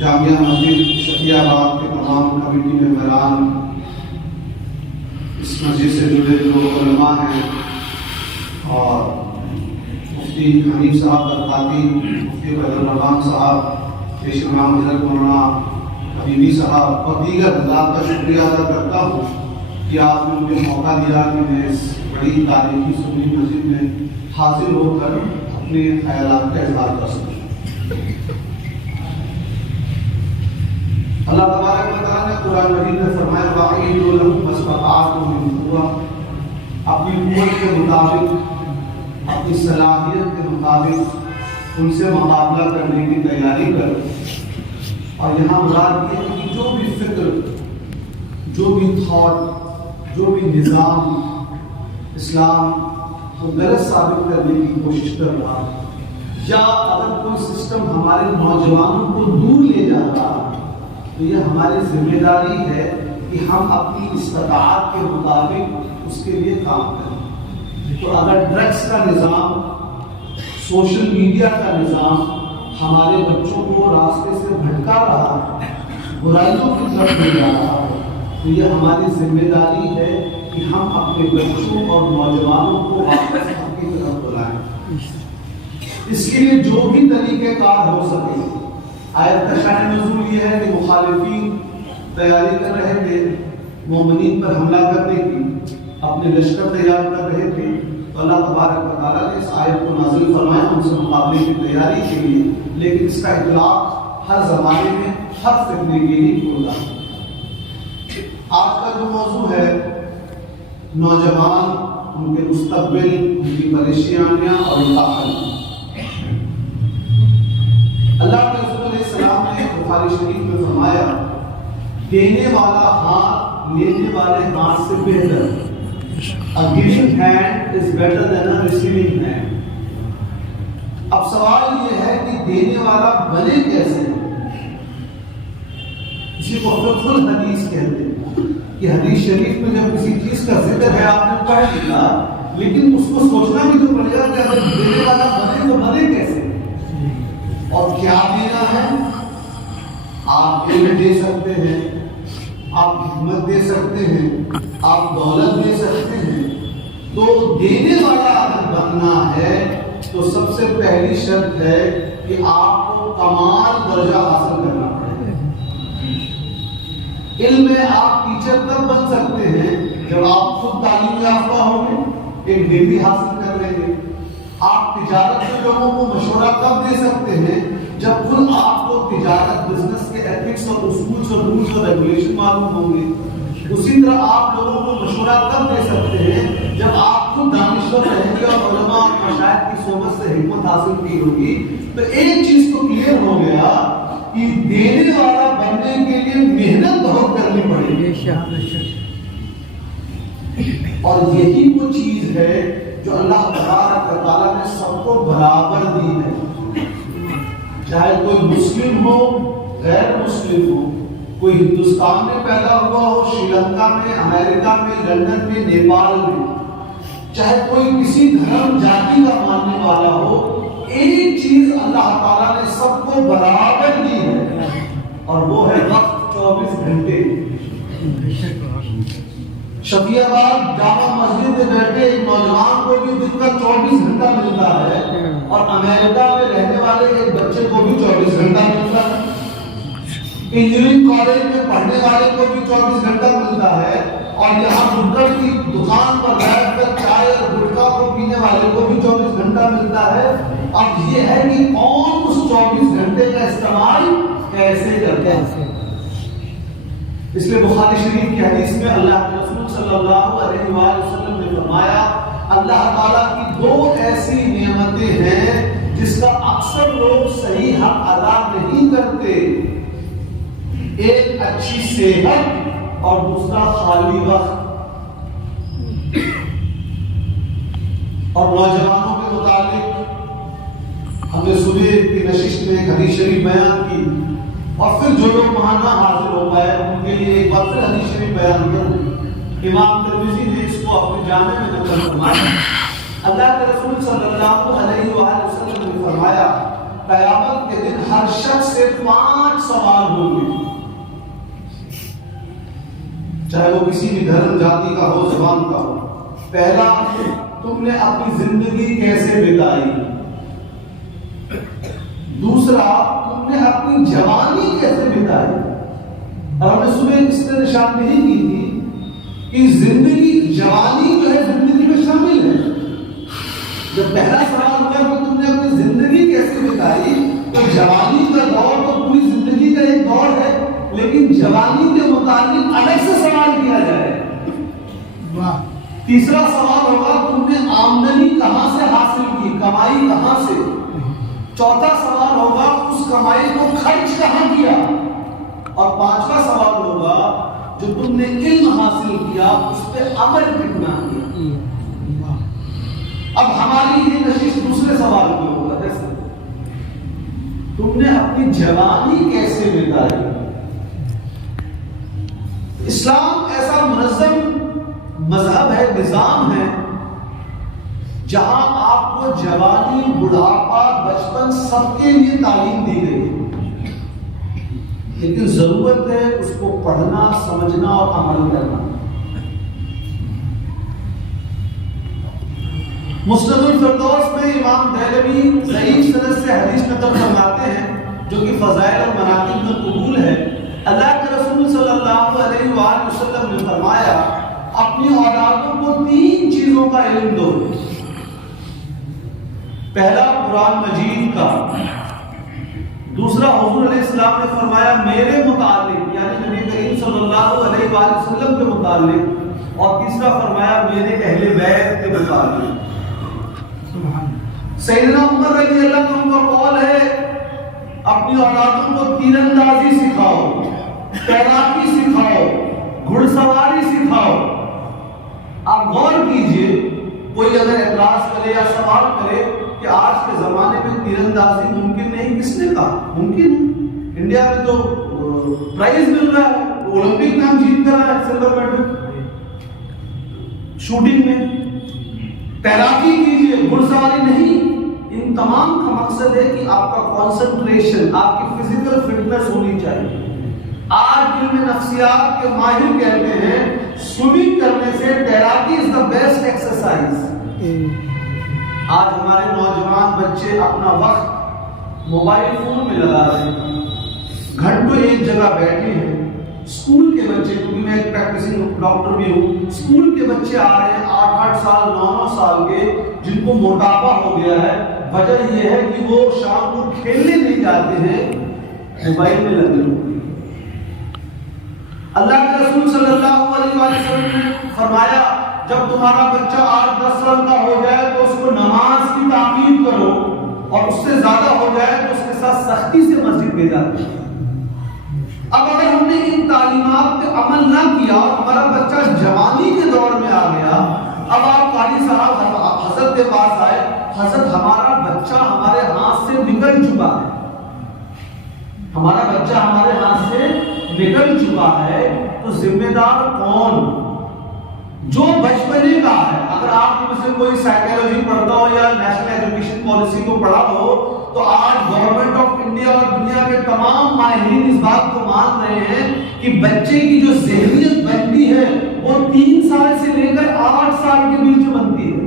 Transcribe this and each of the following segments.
جامعہ مسجد شفیع آباد کے تمام کمیٹی ممبران، اس مسجد سے جڑے جو علماء ہیں، اور مفتی حنیف صاحب برکاتی، مفتی فیض الرحمان صاحب، پیش امام حضرت مولانا حبیبی صاحب اور دیگر حضرات کا شکریہ ادا کرتا ہوں کہ آپ نے مجھے موقع دیا کہ میں اس بڑی تاریخی سنی مسجد میں حاضر ہو کر اپنے خیالات کا اظہار کر سکوں۔ اللہ تبارک و تعالیٰ نے قرآن مجید میں فرمایا وَأَعِيدُوا لَهُمْ مَا اسْتَطَعْتُم مِّن قُوَّةٍ، اپنی قوت کے مطابق، اپنی صلاحیت کے مطابق ان سے مقابلہ کرنے کی تیاری کرو۔ اور یہاں مراد یہ ہے کہ جو بھی فکر، جو بھی تھاٹ، جو بھی نظام اسلام کو غلط ثابت کرنے کی کوشش کر رہا ہے، یا اگر کوئی سسٹم ہمارے نوجوانوں کو دور لے جا رہا ہے، تو یہ ہماری ذمہ داری ہے کہ ہم اپنی استطاعت کے مطابق اس کے لیے کام کریں۔ تو اگر ڈرگس کا نظام، سوشل میڈیا کا نظام ہمارے بچوں کو راستے سے بھٹکا رہا ہے، برائیوں کی طرف لے جا رہا ہے، تو یہ ہماری ذمہ داری ہے کہ ہم اپنے بچوں اور نوجوانوں کو واپس حق کی طرف بلائیں۔ اس کے لیے جو بھی طریقہ کار ہو سکے۔ آیت کا شان نزول یہ ہے کہ مخالفین تیاری کر رہے تھے مومنین پر حملہ کرنے کی، اپنے لشکر تیار کر رہے تھے، تو اللہ تبارک و تعالیٰ نے اس آیت کو نازل فرمایا ان سے مقابلے کی تیاری کے لیے، لیکن اس کا اطلاق ہر زمانے میں ہر فتنے کے لیے ہوگا۔ آج کا جو موضوع ہے نوجوان، ان کے مستقبل، ان کی پریشانیاں اور ان کا حل۔ اللہ کے رسول علیہ السلام نے بخاری شریف میں فرمایا دینے والا ہاتھ لینے والے ہاتھ سے بہتر ہے۔ A giving hand is better than a receiving hand۔ اب سوال یہ ہے کہ دینے والا بنے کیسے؟ اسی کو فقہ الحدیث کہتے ہیں کہ حدیث شریف میں جب کسی چیز کا ذکر ہے آپ نے پڑھ لیا، لیکن اس کو سوچنا بھی تو پڑے گا کہ اگر دینے والا بنے تو بنے کیسے، اور کیا دینا ہے۔ آپ علم دے سکتے ہیں، آپ حکمت دے سکتے ہیں، آپ دولت دے سکتے ہیں، تو دینے والا اگر بننا ہے تو سب سے پہلی شرط ہے کہ آپ کو کمال درجہ حاصل کرنا پڑے۔ علم میں آپ ٹیچر تب بن سکتے ہیں جب آپ خود تعلیم یافتہ ہوں گے، ایک ڈگری حاصل کر لیں گے۔ آپ تجارت کے لوگوں کو مشورہ تب دے سکتے ہیں جب خود آپ کو تجارت، بزنس کے ایتھکس اور اصول اور رولز اور ریگولیشن معلوم ہوں گے۔ اسی طرح آپ لوگوں کو مشورہ تب دے سکتے ہیں جب آپ خود دانشور رہیں گے اور علماء اور مشائخ کی صحبت سے حکمت حاصل کی ہوگی۔ تو ایک چیز تو کلیئر ہو گیا کہ دینے والا بننے کے لیے محنت بہت کرنی پڑے گی، اور یہی وہ چیز ہے جو اللہ تبارک و تعالیٰ نے سب کو برابر دی ہے، چاہے کوئی مسلم ہو، غیر مسلم ہو، کوئی ہندوستان میں پیدا ہوا ہو، شری لنکا میں، امریکہ میں، لندن میں، نیپال میں، چاہے کوئی کسی دھرم جاتی کا ماننے والا ہو، ایک چیز اللہ تعالیٰ نے سب کو برابر دی ہے، اور وہ ہے وقت 24 گھنٹے۔ شفیع آباد جامع مسجد میں بیٹھے ایک نوجوان کو بھی دن کا 24 گھنٹہ ملتا ہے، اور امریکہ میں رہنے والے ایک بچے کو بھی 24 گھنٹہ ملتا ہے، انجینئرنگ کالج میں پڑھنے والے کو بھی 24 گھنٹہ ملتا ہے، اور یہاں گٹکا کی دکان پر بیٹھ کر چائے اور گٹکا کو پینے والے کو بھی 24 گھنٹہ ملتا ہے۔ اب یہ ہے کہ کون اس 24 گھنٹے کا استعمال کیسے کرتا ہے۔ اس لیے بخاری شریف کی حدیث میں اللہ کے رسول صلی اللہ علیہ وآلہ وسلم نے فرمایا اللہ تعالیٰ کی دو ایسی نعمتیں ہیں جس کا اکثر لوگ صحیح حق ادا نہیں کرتے، ایک اچھی صحت اور دوسرا خالی وقت۔ اور نوجوانوں کے متعلق ہم نے صبح کی نشست میں ایک حدیث شریف بیان کی، اور پھر جو لوگ وہاں نہ حاضر ہو پائے ان کے لیے ایک بار پھر حدیث شریف بیان کر امام ترمذی نے اس کو اپنے جامع میں نقل فرمایا۔ اللہ کے رسول صلی اللہ علیہ وآلہ وسلم نے فرمایا قیامت کے دن ہر شخص سے 5 سوال ہوں گے، چاہے وہ کسی بھی دھرم جاتی کا ہو، زبان کا ہو۔ پہلا، تم نے اپنی زندگی کیسے بتائی؟ دوسرا، تم نے اپنی جوانی کیسے بتائی؟ اور ہم نے صبح اس نے نشاندہی کی تھی کہ زندگی، جوانی جو ہے زندگی میں شامل ہے۔ جب پہلا سوال ہوا کہ تم نے اپنی زندگی کیسے بتائی، تو جوانی کا دور تو پوری زندگی کا ایک دور ہے، لیکن جوانی کے متعلق الگ سے سوال کیا جائے۔ تیسرا سوال ہوگا تم نے آمدنی کہاں سے حاصل کی، کمائی کہاں سے؟ چوتھا سوال ہوگا اس کمائی کو خرچ کہاں کیا؟ اور پانچواں سوال ہوگا جو تم نے علم حاصل کیا اس پہ عمل کتنا کیا؟ اب ہماری یہ نشست دوسرے سوال پہ ہوگا، جیسے تم نے اپنی جوانی کیسے بتائی؟ اسلام ایسا منظم مذہب ہے، نظام ہے، جہاں آپ کو جوانی، بڑھاپا، بچپن سب کے لیے تعلیم دی گئی ہے، لیکن ضرورت ہے اس کو پڑھنا، سمجھنا اور عمل کرنا۔ مسند الفردوس میں امام دہلوی ضعیف سند سے حدیث نقل فرماتے ہیں جو کہ فضائل اور مناقب میں قبول ہے۔ اللہ کے رسول صلی اللہ علیہ وآلہ وسلم نے فرمایا اپنی اولادوں کو 3 چیزوں کا علم دو۔ پہلا قرآن مجید کا، دوسرا حضور علیہ السلام نے فرمایا میرے متعلق یعنی نبی کریم صلی اللہ علیہ وآلہ وسلم کے متعلق، اور تیسرا فرمایا میرے اہل بیت کے متعلق۔ سیدنا عمر رضی اللہ عنہ کا قول ہے اپنی اولادوں کو تیر اندازی سکھاؤ، تیراکی سکھاؤ، گھڑ سواری سکھاؤ۔ آپ غور کیجئے، کوئی اگر اعتراض کرے یا سوال کرے کہ آج کے زمانے میں تیر اندازی ممکن نہیں، کس نے کہا ممکن ہے؟ انڈیا میں تو پرائز مل رہا ہے، اولمپک میں ہم جیت کر آئے سلور میڈل، شوٹنگ میں۔ تیراکی کیجئے، گھڑ سواری نہیں۔ ان تمام کا مقصد ہے کہ آپ کا کانسنٹریشن، آپ کی فزیکل فٹنس ہونی چاہیے۔ آج علم نفسیات کے ماہر کہتے ہیں سوئمنگ کرنے سے تیراکی از دا بیسٹ ایکسرسائز۔ آج ہمارے نوجوان بچے اپنا وقت موبائل فون میں لگا رہے ہیں، گھنٹوں ایک جگہ بیٹھے ہیں۔ اسکول کے بچے، کیونکہ میں ایک پریکٹسنگ ڈاکٹر بھی ہوں، اسکول کے بچے آ رہے ہیں 8-8 سال 9-9 سال کے، جن کو موٹاپا ہو گیا ہے۔ وجہ یہ ہے کہ وہ شام کو کھیلنے نہیں جاتے ہیں، موبائل میں لگے ہوئے۔ اللہ کے رسول صلی اللہ علیہ وسلم نے فرمایا جب تمہارا بچہ 8-10 سال کا ہو جائے تو اس کو نماز کی تاکید کرو، اور اس سے زیادہ ہو جائے تو اس کے ساتھ سختی سے مسجد بھیجا کرو۔ اب اگر ہم نے ان تعلیمات پہ عمل نہ کیا اور ہمارا بچہ جوانی کے دور میں آ گیا، اب آپ قاضی صاحب حضرت کے پاس آئے، حضرت ہمارا بچہ ہمارے ہاتھ سے نکل چکا ہے، ہمارا بچہ ہمارے ہاتھ سے نکل چکا ہے، تو ذمہ دار کون؟ جو بچپنے کا ہے۔ اگر آپ میں سے کوئی سائیکالوجی پڑھتا ہو یا نیشنل ایجوکیشن پالیسی کو پڑھا ہو تو آج گورنمنٹ آف انڈیا اور دنیا کے تمام ماہرین اس بات کو مان رہے ہیں کہ بچے کی جو ذہنیت بنتی ہے وہ 3 سال سے لے کر 8 سال کے بیچ میں بنتی ہے۔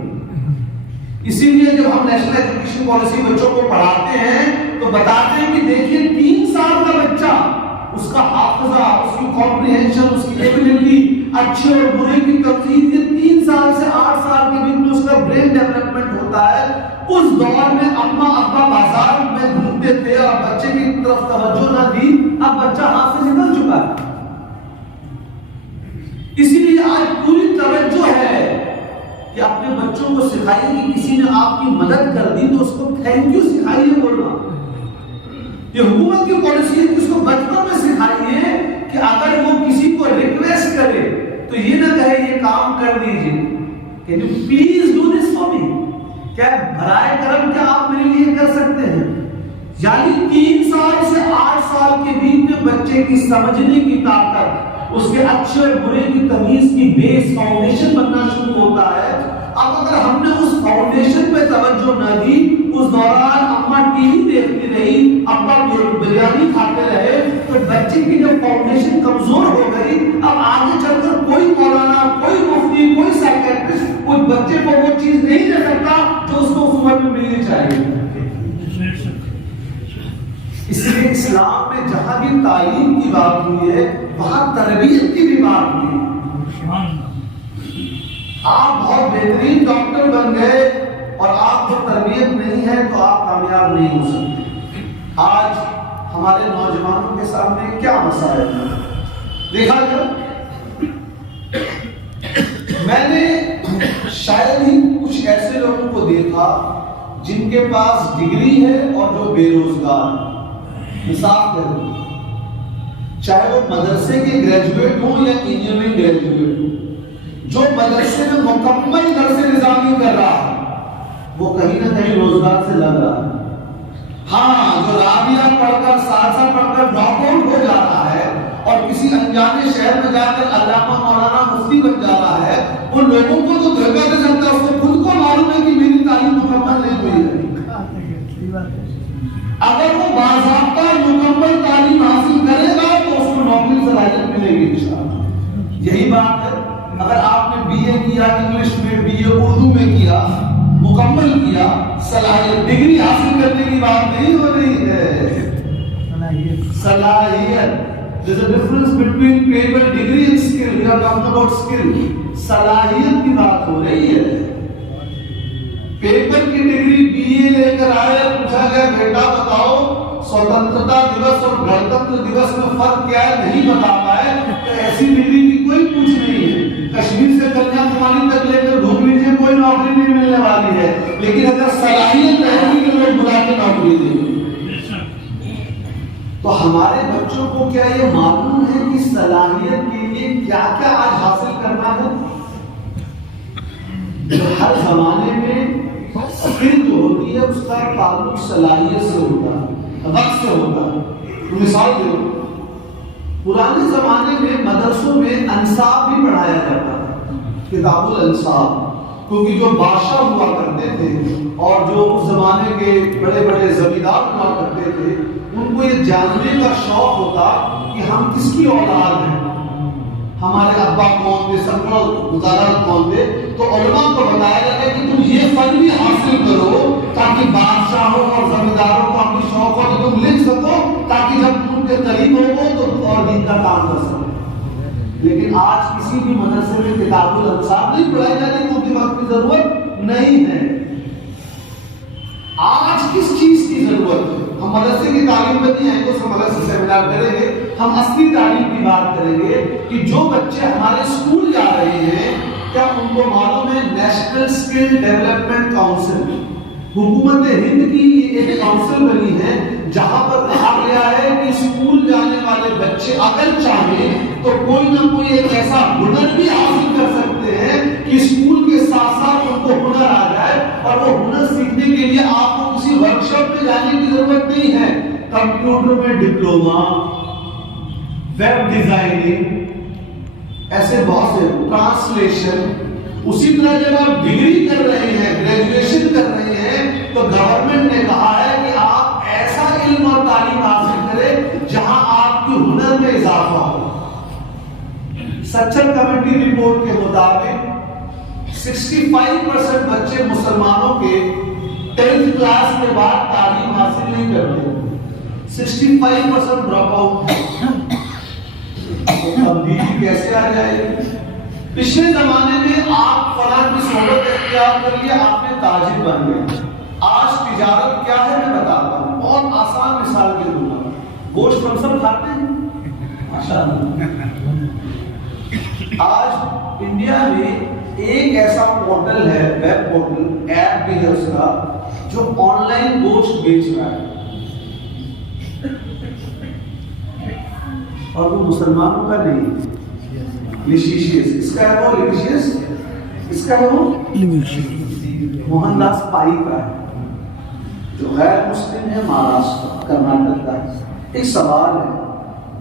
اسی لیے جب ہم نیشنل ایجوکیشن پالیسی بچوں کو پڑھاتے ہیں تو بتاتے ہیں کہ دیکھیے 3 سال کا بچہ، اس کا حافظہ، اس کی کمپریہنشن، اس کی ایبیلٹی، اچھے اور برے کی تمیز، یہ 3 سال سے 8 سال کے بیچ میں اس کا برین ڈیولپمنٹ ہوتا ہے۔ اس دور میں اما ابا بازار میں گھومتے تھے اور بچے کی طرف توجہ نہ دی، اب بچہ ہاتھ سے نکل چکا ہے۔ اسی لیے آج پوری توجہ ہے کہ اپنے بچوں کو سکھائیے کہ کسی نے آپ کی مدد کر دی تو اس کو تھینک یو سکھائیے بولنا۔ یہ حکومت کی پالیسی ہے کہ اس کو بچپن میں سکھائیے کہ اگر وہ کسی کو ریکویسٹ کرے تو یہ نہ کہے یہ کام کر دیجیے، کہ please do this for me, کیا برائے کرم کیا آپ میرے لیے کر سکتے ہیں؟ یعنی 3 سال سے 8 سال کے بیچ میں بچے کی سمجھنے کی طاقت، اس کے اچھے اور برے کی تمیز کی بیس فاؤنڈیشن بننا شروع ہوتا ہے۔ اب اگر ہم نے اس فاؤنڈیشن پہ توجہ نہ دی اس دوران اماں ٹی وی دیکھتی رہی، ابا بریانی کھاتے رہے، تو بچے کی جب فاؤنڈیشن کمزور ہو گئی، اب آگے چل کر کوئی مولانا، کوئی مفتی، کوئی سائیکیٹرسٹ اس بچے کو وہ چیز نہیں دے سکتا جو اس کو اس عمر میں ملنی چاہیے۔ اس لیے اسلام میں جہاں بھی تعلیم کی بات ہوئی ہے وہاں تربیت کی بھی بات ہوئی ہے۔ آپ بہت بہترین ڈاکٹر بن گئے اور آپ کو تربیت نہیں ہے تو آپ کامیاب نہیں ہو سکتے۔ آج ہمارے نوجوانوں کے سامنے کیا مسائل ہے دیکھا جائے، میں نے شاید ہی کچھ ایسے لوگوں کو دیکھا جن کے پاس ڈگری ہے اور جو بے روزگار ہے۔ مثال کریں، چاہے وہ مدرسے کے گریجویٹ ہوں یا انجینئرنگ گریجویٹ ہوں، جو مدرسے میں مکمل درس نظامی کر رہا ہے وہ کہیں نہ کہیں روزگار سے لگ رہا ہے۔ ہاں، جو رابعہ پڑھ کر سالسہ پڑھ کر ڈراپ آؤٹ ہو جا رہا ہے اور کسی انجانے شہر میں جا کر علامہ مولانا مفتی بن جا رہا ہے، ان لوگوں کو تو دھوکہ دے سکتا ہے، اس کو خود کو معلوم ہے کہ میری تعلیم مکمل نہیں ہوئی ہے۔ اگر وہ باضابطہ مکمل تعلیم حاصل کرے گا تو اس کو نوکری صلاحیت ملے گی انشاءاللہ۔ یہی بات ہے، اگر آپ نے بی اے کیا انگلش میں، بی اے اردو میں کیا، مکمل کیا، صلاحیت ڈگری حاصل کرنے کی بات نہیں ہو رہی ہے، صلاحیت۔ There's a difference between paper degree and skill. We are talking about skill. صلاحیت کی بات ہو رہی ہے۔ پیپر کی ڈگری بی اے لے کر آئے، پوچھا گیا بیٹا بتاؤ سوتنترتا دیوس اور گنتنتر دیوس میں فرق کیا ہے، نہیں بتا پائے تو ایسی ڈگری کی کوئی پوچھ نہیں ہے۔ کشمیر سے کنیا کماری تک لے کر ڈھونڈ لیجیے، کوئی نوکری نہیں ملنے والی ہے، لیکن اگر صلاحیت رہے گی تو لوگ بلا کے نوکری دیں گے۔ تو ہمارے بچوں کو کیا یہ معلوم ہے کہ صلاحیت کے لیے کیا کیا آج حاصل کرنا ہے؟ ہر زمانے میں اسکل جو ہوتی ہے اس کا تعلق صلاحیت سے ہوتا ہے، وقت سے ہوتا ہے۔ مثال دو، پرانے زمانے میں مدرسوں میں انصاب بھی پڑھایا جاتا تھا، کتاب الانصاب، کیونکہ جو بادشاہ ہوا کرتے تھے اور جو اس زمانے کے بڑے بڑے زمیندار ہوا کرتے تھے، ان کو یہ جاننے کا شوق ہوتا کہ ہم کس کی اولاد ہیں، ہمارے ابا کون تھے، سرکار گزارات کون تھے، تو علماء کو بتایا جاتا ہے کہ تم یہ فن بھی حاصل کرو تاکہ بادشاہوں اور زمینداروں کو اپنی شوق ہو تو تم لکھ سکو، تاکہ جب تم ان کے قریب ہو تو اور دین کا کام کر سکو۔ لیکن آج کسی بھی مدرسے میں کتاب الانصاب نہیں پڑھائی جاتی، کیونکہ وقت کی ضرورت نہیں ہے۔ آج کس چیز کی ضرورت ہے؟ ہم مدرسے کی تعلیم میں نہیں ہیں تو مدرسے سیمینار کریں گے، ہم اصلی تعلیم کی بات کریں گے کہ جو بچے ہمارے اسکول جا رہے ہیں کیا ان کو معلوم ہے نیشنل اسکل ڈیولپمنٹ کاؤنسل، حکومت ہند کی ایک کاؤنسل بنی ہے جہاں پر کہا گیا ہے کہ اسکول جانے والے بچے اگر چاہیں تو کوئی نہ کوئی ایک ایسا ہنر بھی حاصل کر سکتے ہیں کہ اسکول کے ساتھ ساتھ ان کو ہنر آ جائے، اور وہ ہنر سیکھنے کے لیے آپ کو کسی ورکشاپ میں جانے کی ضرورت نہیں ہے۔ کمپیوٹر میں ڈپلوما، ویب ڈیزائننگ، ایسے بہت سے، ٹرانسلیشن۔ اسی طرح جب آپ ڈگری کر رہے ہیں، گریجویشن کر رہے ہیں، تو گورنمنٹ نے کہا ہے کہ آپ ایسا علم اور تعلیم حاصل کریں جہاں آپ کی ہنر میں اضافہ ہو۔ سچر کمیٹی رپورٹ کے مطابق 65% بچے مسلمانوں کے 10th کلاس کے بعد تعلیم حاصل نہیں کرتے، 65% ڈراپ آؤٹ۔ تبدیلی کیسے آ جائے گی؟ پچھلے زمانے میں آپ فلاں کی صحبت اختیار کر لیا، آپ نے تاجر بن گئے۔ آج تجارت کیا ہے میں بتاتا ہوں، بہت آسان مثال کے دوں گا۔ گوشت ہم سب کھاتے ہیں ماشاءاللہ۔ آج انڈیا میں ایک ایسا پورٹل ہے، ویب پورٹل، ایپ بھی ہے اس کا، جو آن لائن گوشت بیچ رہا ہے، اور وہ مسلمانوں کا نہیں، لیشیشیس اس کا ہے، وہ لیشیشیس اس کا ہے، وہ موہن داس پائی کا ہے، جو غیر مسلم ہے، مہاراشٹر کرناٹک کا ہے۔ ایک سوال ہے،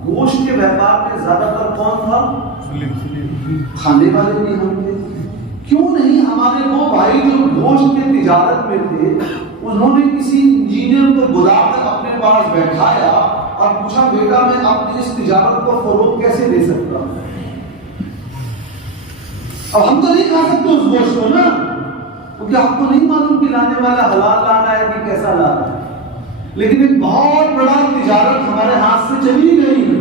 گوشت کے ویپار میں زیادہ تر کون تھا؟ کھانے والے بھی ہم تھے۔ کیوں نہیں ہمارے وہ بھائی جو گوشت کی تجارت میں تھے، انہوں نے کسی انجینئر کو بلا کر اپنے پاس بیٹھایا اور پوچھا بیٹا میں اپنی اس تجارت کو فروغ کیسے دے سکتا ہوں؟ اب ہم تو نہیں کھا سکتے اس گوشت کو نا، کیونکہ ہم کو نہیں معلوم کہ لانے والا حلال لا رہا ہے کہ کیسا لا رہا ہے، لیکن ایک بہت بڑا تجارت ہمارے ہاتھ سے چلی گئی ہے۔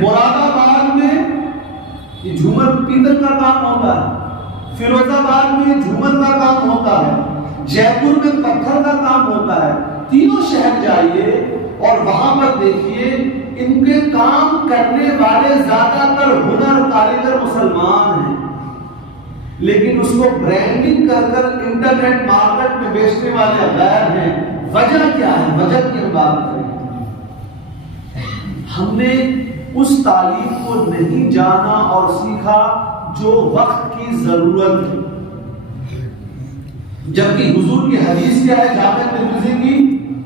مراد آباد میں یہ جھومر پیتل کا کام ہوتا ہے، فیروز آباد میں جھومر کا کام ہوتا ہے، جے پور میں پتھر کا کام ہوتا ہے۔ تینوں شہر جائیے اور وہاں پر دیکھیے ان کے کام کرنے والے زیادہ تر ہنر کاریگر مسلمان ہیں، لیکن اس کو برانڈنگ کر کر انٹرنیٹ مارکیٹ میں بیچنے والے غیر ہیں۔ وجہ کیا ہے؟ وجہ کی بات کریں، ہم نے اس تعلیم کو نہیں جانا اور سیکھا جو وقت کی ضرورت ہے، جبکہ حضور کی حدیث کیا ہے جامع ترمذی کی،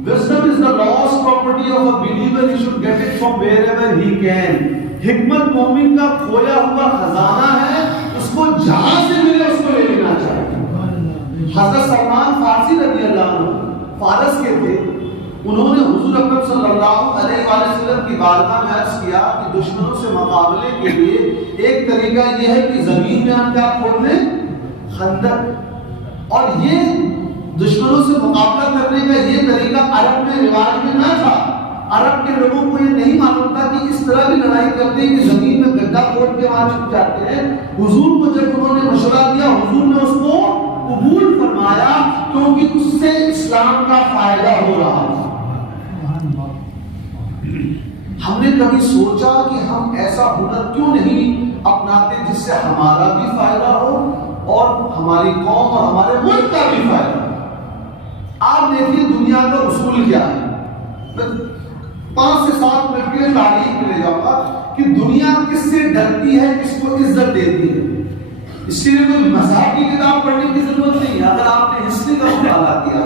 wisdom is the lost property of a believer, he should get it from wherever he can۔ حکمت مومن کا کھویا ہوا خزانہ ہے، اس کو جہاں سے ملے اس کو لے لینا چاہیے۔ حضرت سلمان فارسی رضی اللہ عنہ فارس کے تھے، انہوں نے حضور اکرم صلی اللہ علیہ وآلہ وسلم کی بارگاہ میں عرض کیا کہ دشمنوں سے مقابلے کے لیے ایک طریقہ یہ ہے کہ زمین میں ہم کیا کھود لیں؟ خندق۔ اور یہ دشمنوں سے مقابلہ کرنے کا یہ طریقہ عرب میں رواج میں نہ تھا، عرب کے لوگوں کو یہ نہیں معلوم تھا کہ اس طرح بھی لڑائی کرتے ہیں کہ زمین میں گڈھا کھود کے وہاں چھپ جاتے ہیں۔ حضور کو جب انہوں نے مشورہ دیا، حضور نے اس کو قبول فرمایا کیونکہ اس سے اسلام کا فائدہ ہو رہا ہے۔ ہم نے کبھی سوچا کہ ہم ایسا ہنر کیوں نہیں اپناتے جس سے ہمارا بھی فائدہ ہو اور ہماری قوم اور ہمارے ملک کا بھی فائدہ ہو؟ آپ دیکھیے دنیا کا اصول کیا ہے، 5 سے 7 منٹ کے لیے تاریخ میں لے جاؤں گا کہ دنیا کس سے ڈرتی ہے، کس کو عزت دیتی ہے۔ اس کے لیے کوئی مذہب کی کتاب پڑھنے کی ضرورت نہیں ہے، اگر آپ نے ہسٹری کا مطالعہ کیا۔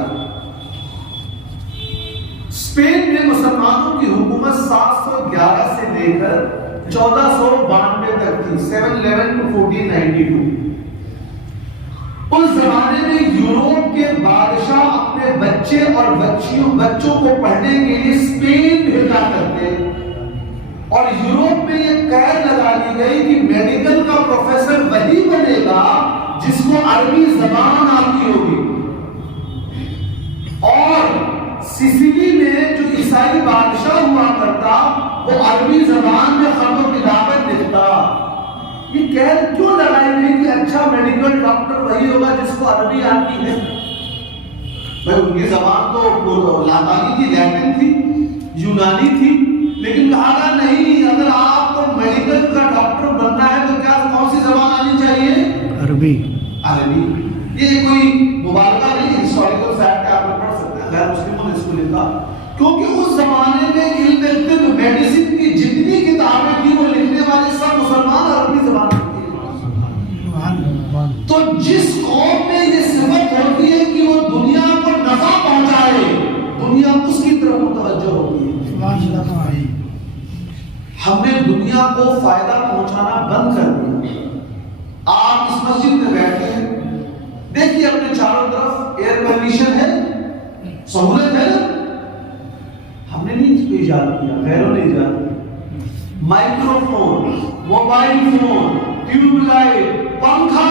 اسپین میں مسلمانوں کی حکومت 711 سے لے کر 1492 تک تھی، 711 to 1492۔ اس زمانے میں یوروپ کے بادشاہ اپنے بچے اور بچوں کو پڑھنے کے لیے اسپین بھیجا کرتے، اور یوروپ میں یہ قید لگا دی گئی کہ میڈیکل کا پروفیسر وہی بنے گا جس کو عربی زبان آتی ہوگی۔ اور سسیلی میں جو عیسائی بادشاہ ہوا کرتا وہ عربی زبان میں خط و کتابت لکھتا۔ یہ قید کیوں لگائی گئی کہ اچھا میڈیکل ڈاکٹر وہی ہوگا جس کو عربی آتی ہے؟ بھائی ان کی زبان تو لاطینی تھی، لیٹن تھی، یونانی تھی، لیکن کہا گیا نہیں، اگر آپ کو میڈیکل کا ڈاکٹر بننا ہے تو کیا کون سی زبان آنی چاہیے؟ عربی۔ عربی یہ کوئی مبالغہ نہیں، ہسٹوریکل فیکٹ ہے، آپ لوگ پڑھ سکتے ہیں، غیر مسلموں نے اس کو لکھا، کیونکہ اس زمانے میں علم طب میڈیسن کی جتنی کتابیں تھیں وہ لکھنے والے سب مسلمان عربی زبان میں تھے۔ تو جس قوم میں یہ صفت ہوتی ہے کہ وہ دنیا کو نفع پہنچائے، دنیا اس کی طرف متوجہ ہوتی ہے۔ ہم نے دنیا کو فائدہ پہنچانا بند کر دیا۔ آپ اس مسجد میں بیٹھے ہیں، دیکھیے اپنے چاروں طرف ایئر کنڈیشن ہے، سہولت ہے نا، ہم نے نہیں اس کو ایجاد کیا، غیروں نے ایجاد کیا۔ Micro phone, mobile phone, tube light, پنکھا،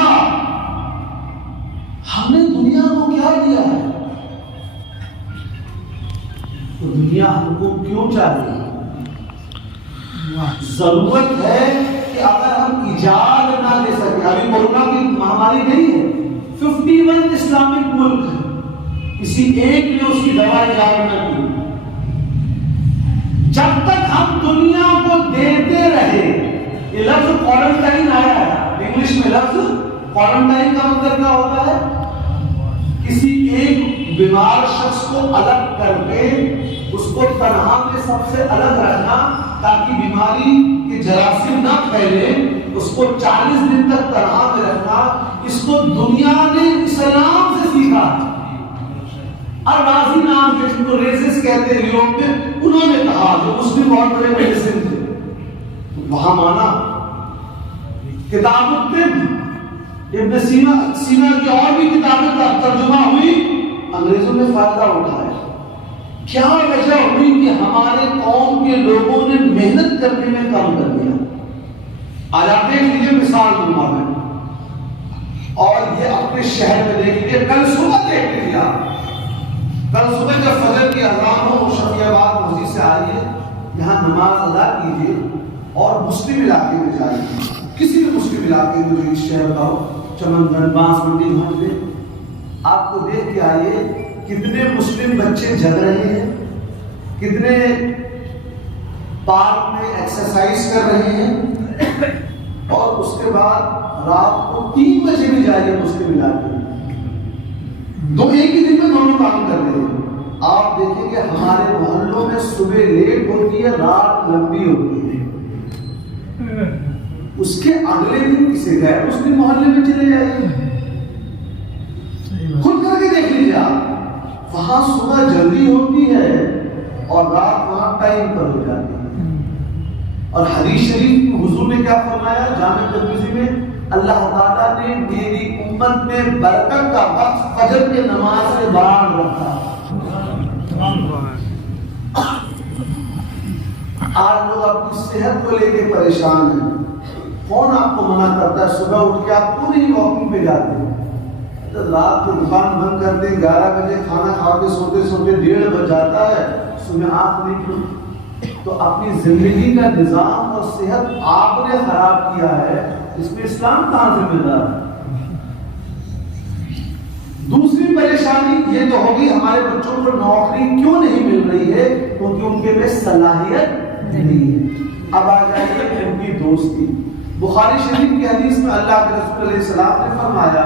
ہم نے دنیا کو کیا دیا ہے؟ تو دنیا ہم کو کیوں چاہیے؟ ضرورت ہے کہ اگر ہم ایجاد نہ دے سکے، ابھی کورونا کی مہاماری نہیں ہے، 51 اسلامک ملک ہے، کسی ایک نے اس کی دوا ایجاد نہ کی، جب تک ہم دنیا کو دیتے رہے۔ یہ لفظ کوارنٹائن آیا ہے، انگلش میں لفظ کوارنٹائن کا مطلب کیا ہوتا ہے؟ کسی ایک بیمار شخص کو الگ کر کے اس کو تنہا میں سب سے الگ رکھنا تاکہ بیماری کے جراثیم نہ پھیلے، اس کو 40 دن تک تنہا میں رکھنا، اس کو دنیا نے اسلام سے سیکھا۔ اور رازی نام کے جن کو ریزس کہتے ہیں یوروپ میں، انہوں نے کہا، جو مسلم بہت بڑے میڈیسن تھے، وہاں مانا کتاب الطب، ابن سینا کی اور بھی کتابیں ترجمہ ہوئی، انگریزوں نے فائدہ اٹھایا. کیا وجہ ہوئی کہ ہمارے قوم کے لوگوں نے محنت کرنے میں کم کر دیا؟ آج آپ دیکھ لیجیے مثال دوں میں، اور یہ اپنے شہر میں دیکھ لیجیے. کل صبح دیکھ لیجیے آپ، کل صبح جب فجر کی اذان ہو شفیع آباد مسجد سے آئیے، یہاں نماز ادا کیجیے اور مسلم علاقے میں جائیے، کسی بھی مسلم علاقے میں جو اس شہر کا ہو، چمن گڑھ، بانس منڈی، گھنٹے، آپ کو دیکھ کے آئیے کتنے مسلم بچے جگ رہے ہیں، کتنے پارک میں ایکسرسائز کر رہے ہیں، اور اس کے بعد رات کو 3 بجے بھی جائیے مسلم علاقے میں، تو ایک ہی دن میں دونوں کام کر رہے ہیں. آپ دیکھیں گے ہمارے محلوں میں صبح لیٹ ہوتی ہے، رات لمبی ہوتی ہے. اس کے اگلے دن کسی غیر مسلم محلے میں چلے جائیے، خود کر کے دیکھ لیجیے آپ، وہاں صبح جلدی ہوتی ہے اور رات وہاں ٹائم پر ہو جاتی ہے. اور حدیث شریف میں حضور نے کیا فرمایا جامع ترمذی میں، اللہ تعالیٰ نے میری امت میں برکت کا وقت فجر کی نماز سے بعد رکھا. آج لوگ اپنی صحت کو لے کے پریشان ہیں. کون آپ کو منع کرتا ہے صبح اٹھ کے آپ کیوں نہیں واکنگ پہ جاتے ہیں؟ رات کو دکان بند کر دیں، 11 بجے کھانا کھا کے سوتے سوتے 1:30 بج جاتا ہے، صبح آنکھ نہیں کھلتی. تو اپنی زندگی کا نظام اور صحت آپ نے خراب کیا ہے، اس میں اسلام کہاں ذمہ دار ہے؟ دوسری پریشانی یہ تو ہوگی ہمارے بچوں کو نوکری کیوں نہیں مل رہی ہے؟ کیونکہ ان کے میں صلاحیت نہیں ہے. اب آ جائیے ان کی دوستی. بخاری شریف کی حدیث میں اللہ کے رسول علیہ السلام نے فرمایا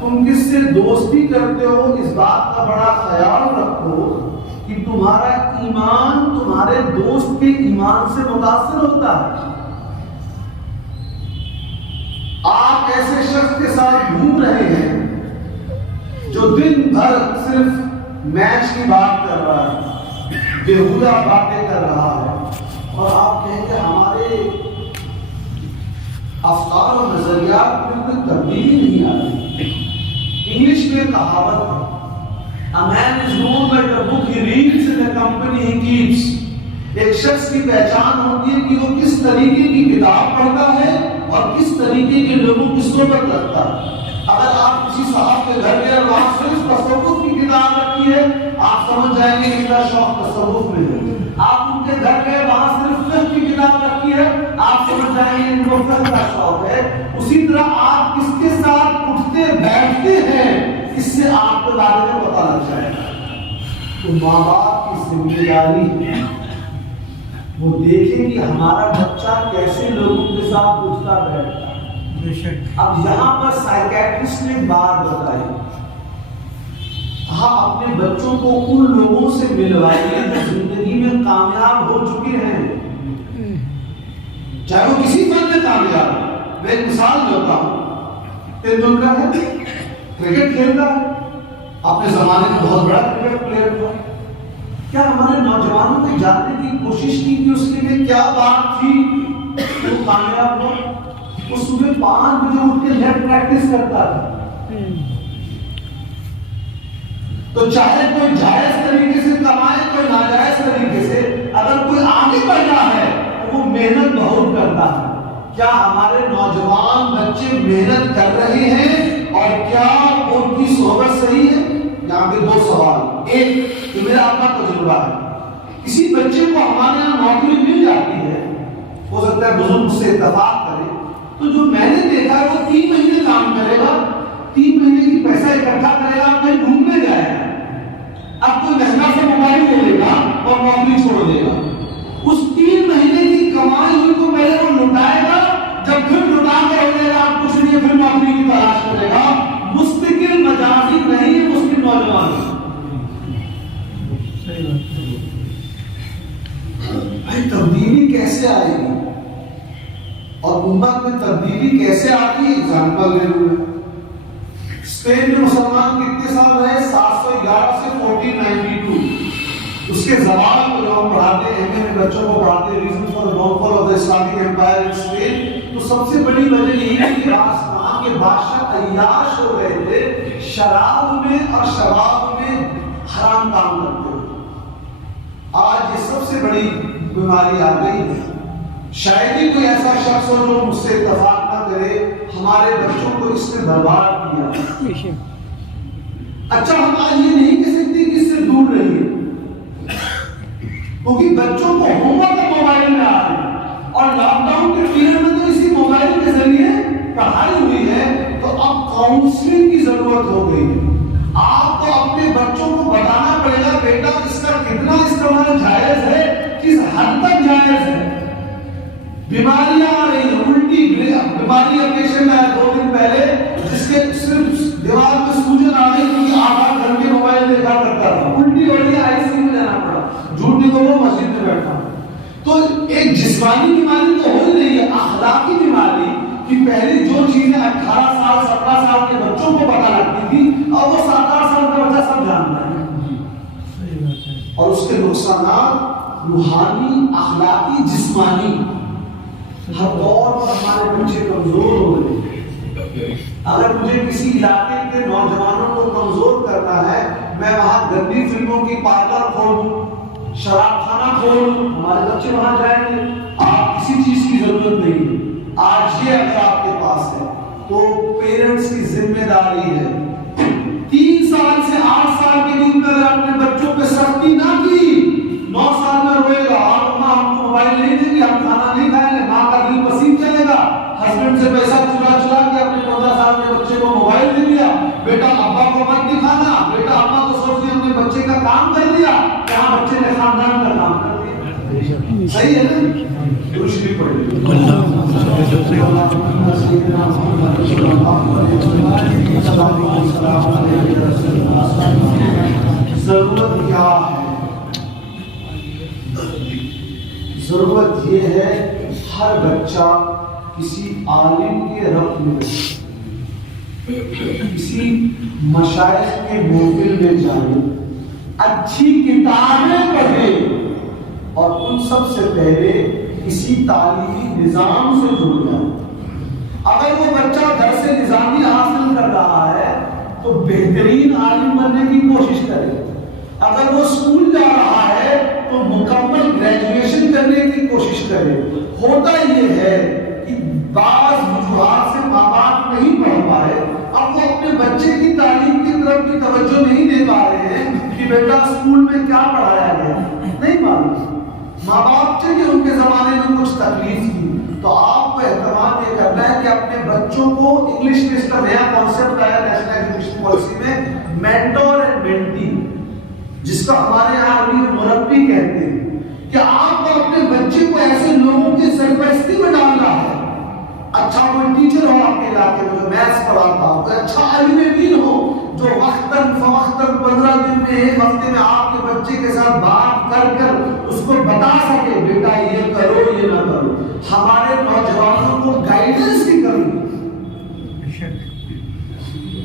تم کس سے دوستی کرتے ہو اس بات کا بڑا خیال رکھو کہ تمہارا ایمان تمہارے دوست کے ایمان سے متاثر ہوتا ہے. آپ ایسے شخص کے ساتھ گھوم رہے ہیں جو دن بھر صرف میچ کی بات کر رہا ہے، بےہودہ باتیں کر رہا ہے، اور آپ کہیں کہ ہمارے افکار و نظریات میں کوئی تبدیلی نہیں آتی. انگلش میں کہاوت ہے A man is known by the book he reads and the company he keeps. ایک شخص کی پہچان ہوتی ہے کہ وہ کس طریقے کی کتاب پڑھتا ہے اور کس طریقے کے لوگوں کی صحبت رکھتا ہے. اگر آپ کسی صاحب کے گھر گئے اور وہاں صرف تصوف کی کتاب رکھی ہے، آپ سمجھ جائیں گے ان کا شوق تصوف میں ہے. آپ ان کے گھر گئے وہاں صرف فقہ کی کتاب رکھی ہے، آپ سمجھ جائیں گے ان کو فقہ کا شوق ہے. اسی طرح آپ کس کے ساتھ اٹھتے بیٹھتے ہیں اس سے آپ کے بارے میں پتہ لگ جائے گا. تو ماں باپ کی ذمہ داری ہے وہ دیکھیں کہ ہمارا بچہ کیسے لوگوں کے ساتھ اٹھتا بیٹھتا ہے. اب یہاں پر سائیکیٹرسٹ نے بات بتائی، ہاں اپنے بچوں کو ان لوگوں سے ملوائیے جو زندگی میں کامیاب ہو چکے ہیں، چاہے وہ کسی فن میں کامیاب ہو. میں ایک مثال دیتا ہوں، تندولکر ہے، کرکٹ کھیلتا ہے، اپنے زمانے میں بہت بڑا کرکٹ پلیئر تھا. کیا ہمارے نوجوانوں کو جاننے کی کوشش کی کہ اس کے لیے کیا بات تھی وہ کامیاب ہو؟ وہ صبح 5 بجے اٹھ کے نیٹ پریکٹس کرتا تھا. تو چاہے کوئی جائز طریقے سے کمائے کوئی ناجائز طریقے سے، اگر کوئی آگے بڑھنا ہے تو وہ محنت بہت کرتا ہے. کیا ہمارے نوجوان بچے محنت کر رہے ہیں اور کیا ان کی صحبت صحیح ہے؟ یہاں پہ 2 سوال. ایک جو میرا اپنا تجربہ ہے، کسی بچے کو ہمارے یہاں نوکری مل جاتی ہے، ہو سکتا ہے بزرگ اس سے اتفاق کرے، تو جو میں نے دیکھا ہے وہ 3 مہینے کام کرے گا، 3 مہینے کی پیسہ اکٹھا کرے گا، کہیں ڈھونڈنے جائے گا. اب کوئی مہنگا سے موبائل لے لے گا اور نوکری چھوڑ دے گا. اس 3 مہینے کی کمائی ہوئی کو پہلے وہ لٹائے گا، جب پھر لٹا کر ہو جائے گا آپ کچھ نہیں، پھر نوکری کی تلاش کرے گا. مستقل مجازی نہیں ہے مسلم نوجوان. بھائی تبدیلی کیسے آئے گی اور امت میں تبدیلی کیسے آتی ہے؟ ایگزامپل لے لوں میں، اسپین میں مسلمان کتنے سال رہے؟ 711 سے 1492. اس کے زبان کو جو ہم پڑھاتے ہیں ایم اے بچوں کو پڑھاتے ہیں reason for down fall of the Islamic empire in Spain, تو سب سے بڑی وجہ یہی ہے کہ آسمان کے بادشاہ عیاش ہو گئے تھے، شراب میں اور شباب میں حرام کام کرتے ہو. آج یہ سب سے بڑی بیماری آ گئی ہے. شاید ہی کوئی ایسا شخص ہو جو مجھ سے اتفاق نہ کرے ہمارے بچوں کو اس نے برباد کیا. اچھا ہم آج یہ نہیں کہہ سکتے کہ اس سے دور رہیے، کیونکہ بچوں کو ہوم ورک موبائل میں آ رہے ہیں اور لاک ڈاؤن کے پیریڈ میں تو اسی موبائل کے ذریعے پڑھائی ہوئی ہے. تو اب کاؤنسلنگ کی ضرورت ہو گئی ہے. آپ کو اپنے بچوں کو بتانا پڑے گا بیٹا اس کا کتنا استعمال جائز ہے، کس حد تک جائز ہے. بیماریاں آ رہی ہیں، الٹی بیماری پیشنٹ آیا 2 دن پہلے جس کے صرف دیوار میں سوجن آ گئی کیونکہ 8 گھنٹے موبائل دیکھا کرتا تھا. الٹی ہو رہی ہے، آئی سی یو میں جانا پڑا. جھوٹ نہیں بولو، مسجد میں بیٹھا. تو ایک جسمانی بیماری تو ہو ہی رہی ہے، اخلاقی بیماری کہ پہلے جو چیزیں 18 سال 17 سال کے بچوں کو پتہ لگتی تھی اب وہ 7-8 سال کا بچہ سب جانتا ہے. اور اس کے نقصانات روحانی، اخلاقی، جسمانی ہر دور پر ہمارے بچے کمزور ہو رہے ہیں. اگر مجھے کسی علاقے کے نوجوانوں کو کمزور کرنا ہے، میں وہاں گندی فلموں کی پارلر کھول دوں، شراب خانہ کھول دوں، ہمارے بچے وہاں جائیں گے. آپ کسی چیز کی ضرورت نہیں ہے. آج یہ اگر آپ کے پاس ہے تو پیرنٹس کی ذمہ داری ہے 3 سال سے 8 سال کے دن میں اگر اپنے بچوں پہ سختی نہ کی 9 سال میں روئے گا اور ماں ہم کو موبائل نہیں دیں گی، ہم کھانا نہیں کھائیں گے، ماں کا دل پسیج چلے گا. ہسبینڈ سے پیسہ چلا کے اپنے 15 سال کے بچے کو موبائل دے دیا. بیٹا ابا کو مت دکھانا، بیٹا ابا کو سوچ لیا اپنے بچے کا کام کر دیا، کہاں بچے نے خاندان کا کام کر دیا. صحیح ہے نا؟ درشی پڑھی ضرورت کیا ہے؟ ضرورت یہ ہے ہر بچہ کسی عالم کے رب میں، کسی مشائخ کے محفل میں جائے، اچھی کتابیں پڑھے اور ان سب سے پہلے کسی تعلیمی نظام سے جڑ جائے. اگر وہ بچہ گھر سے نظامی حاصل کر رہا ہے تو بہترین عالم بننے کی کوشش کرے. اگر وہ اسکول جا رہا ہے تو مکمل گریجویشن کرنے کی کوشش کرے. ہوتا یہ ہے کہ بعض وجوہات سے ماں باپ نہیں پڑھ پائے، اب وہ اپنے بچے کی تعلیم کی طرف بھی توجہ نہیں دے پا رہے ہیں کہ بیٹا اسکول میں کیا پڑھایا گیا، نہیں معلوم. ماں باپ چاہیے ان کے زمانے میں کچھ تکلیف تھی، تو آپ کو اہتمام یہ کرنا ہے کہ اپنے بچوں کو انگلش میں اس کا نیا کانسیپٹ آیا نیشنل ایجوکیشن پالیسی میں، مینٹور اینڈ مینٹی، جس کو ہمارے یہاں عربی میں مربی کہتے ہیں، کہ آپ کو اپنے بچے کو ایسے لوگوں کی سرپرستی میں ڈالنا ہے. اچھا کوئی ٹیچر ہو آپ کے علاقے میں جو میتھس پڑھاتا ہو، کوئی اچھا عالم دین ہو جو وقتاً فوقتاً 15 دن میں 1 ہفتے میں آپ کے بچے کے ساتھ بات کر اس کو بتا سکے بیٹا یہ کرو یہ نہ کرو. ہمارے نوجوانوں کو گائیڈنس کی کمی،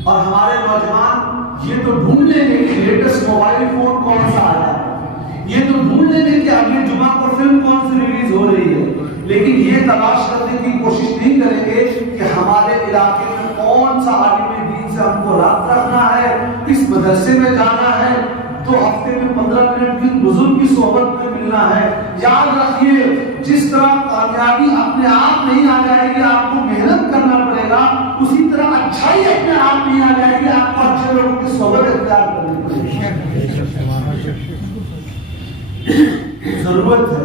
اور ہمارے نوجوان یہ تو ڈھونڈ لیں گے کہ لیٹسٹ موبائل فون کون سا آیا ہے، یہ تو ڈھونڈ لیں گے کہ اگلے جمعہ کو فلم کون سی ریلیز ہو رہی ہے، لیکن یہ تلاش کرنے کی کوشش نہیں کریں گے کہ ہمارے علاقے میں کون سا عالم دین سے ہم کو رابطہ رکھنا ہے، کس مدرسے میں جانا ہے، 2 ہفتے میں 15 منٹ کس بزرگ کی صحبت میں ملنا ہے. یاد رکھیے جس طرح کامیابی اپنے آپ نہیں آ جائے گی، آپ کو محنت کرنا پڑے گا، اسی طرح اچھائی اپنے آپ نہیں آ جائے گی، آپ کو اچھے لوگوں کی صحبت اختیار کرنی پڑے گی. ضرورت ہے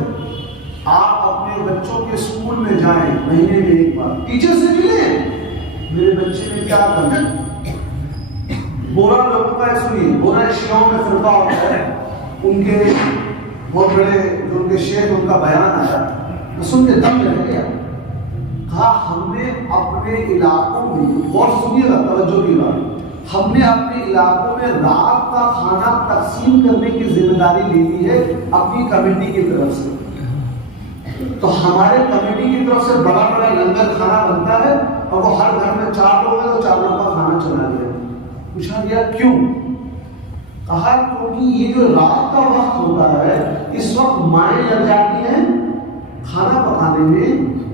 آپ اپنے بچوں کے اسکول میں جائیں، مہینے میں 1 بار ٹیچر سے ملیں، میرے بچے نے کیا کرنا. بورا لوگوں کا سنیے، بورا شیعوں میں فرقہ ہوتا ہے، ان کے بہت بڑے جو ان کے شیخ ان کا بیان آیا، میں سن کے دم رہ گیا. کہا ہم نے اپنے علاقوں میں، غور سنیے گا توجہ کی بات، ہم نے اپنے علاقوں میں رات کا کھانا تقسیم کرنے کی ذمہ داری لے لی ہے اپنی کمیٹی کی طرف سے. تو ہمارے کمیٹی کی طرف سے بڑا بڑا لنگر کھانا بنتا ہے اور وہ ہر گھر میں 4 لوگ ہیں تو 4 لوگ کا کھانا چلا گیا. پوچھا گیا کیوں؟ کہا کیونکہ یہ جو رات کا وقت ہوتا ہے اس وقت مائیں لگ جاتی ہیں کھانا پکانے میں،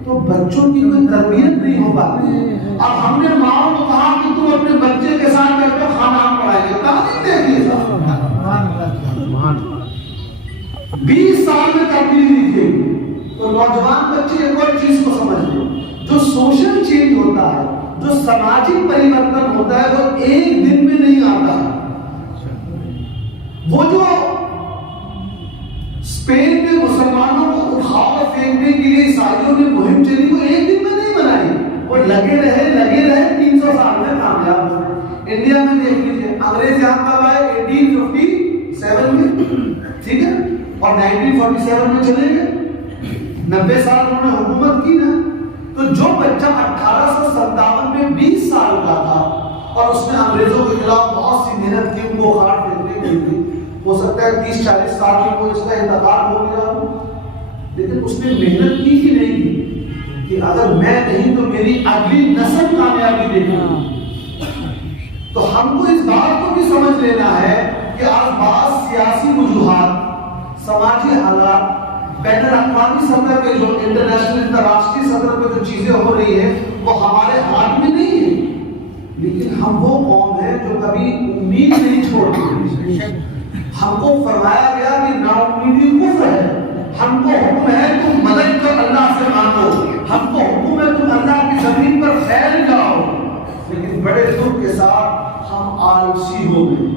تو بچوں کی کوئی تربیت نہیں ہو پاتی. اب ہم نے ماں کو کہا کہ تم اپنے بچے کے ساتھ بیٹھ کر 20 سال میں تبدیلی دکھے گی. تو نوجوان بچے ایک اور چیز کو سمجھ لیں, جو سوشل چینج ہوتا ہے, جو سماجی پریورتن ہوتا ہے, وہ ایک دن میں نہیں آتا ہے. وہ جو اسپین میں مسلمانوں کو اٹھا پھینکنے کے لیے عیسائیوں نے مہم چلی, وہ ایک دن میں نہیں بنائی, وہ لگے رہے 300 سال میں کامیاب ہوئے. انڈیا میں دیکھ لیجیے, انگریز یہاں کب آئے؟ 1857 میں, ٹھیک ہے, اور 1947 میں چلے گئے. 90 سال انہوں نے حکومت کی نا. تو جو بچہ 1857 میں 20 سال کا تھا اور اس نے انگریزوں کے خلاف بہت سی محنت کی, ان کو اکھاڑ پھینکنے کی تھی, ہو سکتا ہے 30-40 سال میں کوئی اس کا انتقال ہو گیا ہو, لیکن اس نے محنت کی ہی نہیں کی کہ اگر میں نہیں تو میری اگلی نسل کامیابی دیکھے گی. تو ہم کو اس بات کو بھی سمجھ لینا ہے کہ آج بعض سیاسی وجوہات, سماجی حالات, بین الاقوامی سطح پہ جو انٹرنیشنل انترراشٹری سطح پہ جو چیزیں ہو رہی ہیں وہ ہمارے ہاتھ میں نہیں ہے, لیکن ہم وہ قوم ہے جو کبھی امید نہیں چھوڑتی. ہم کو فرمایا گیا کہ نا امیدی کفر ہے. ہم کو حکم ہے تم مدد کر اللہ سے مانگو, ہم کو حکم ہے تم اللہ کی زمین پر پھیل جاؤ, لیکن بڑے دکھ کے ساتھ ہم آلسی ہو گئے.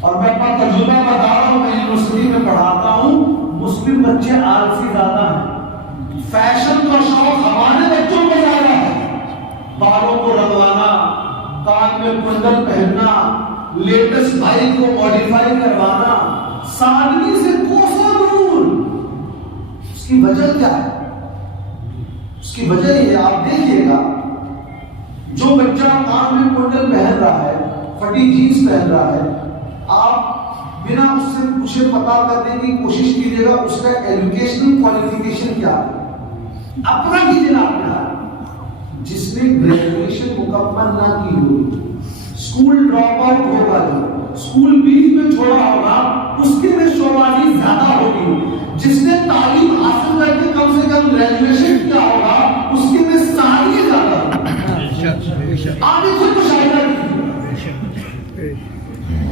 اور میں اپنا تجربہ بتا رہا ہوں, میں یونیورسٹی میں پڑھاتا ہوں, مسلم بچے آلسی زیادہ ہیں. فیشن کا شوق ہمارے بچوں کو زیادہ ہے. بالوں کو رنگوانا, کان میں کنڈل پہننا, لیٹسٹ بائک کو ماڈیفائی کروانا, سادگی سے کوسوں دور. اس کی وجہ کیا ہے؟ اس کی وجہ یہ ہے, آپ دیکھیے گا, جو بچہ کان میں کنڈل پہن رہا ہے, پھٹی جینس پہن رہا ہے, آپ بنا اس سے اسے پتا کرنے کی کوشش کیجیے گا اس کا ایجوکیشنل کوالیفیکیشن کیا ہے. اپنا کیجیے نا, جس نے گریجویشن مکمل نہ کی ہوگی, اسکول ڈراپ آؤٹ ہوگا, جو اسکول بیچ میں چھوڑا ہوگا, اس کے میں شعبازی زیادہ ہوگی. جس نے تعلیم حاصل کر کے کم سے کم گریجویشن کیا ہوگا, اس کے میں ساری زیادہ ہوگی. آگے سے مشاہدہ کیجیے.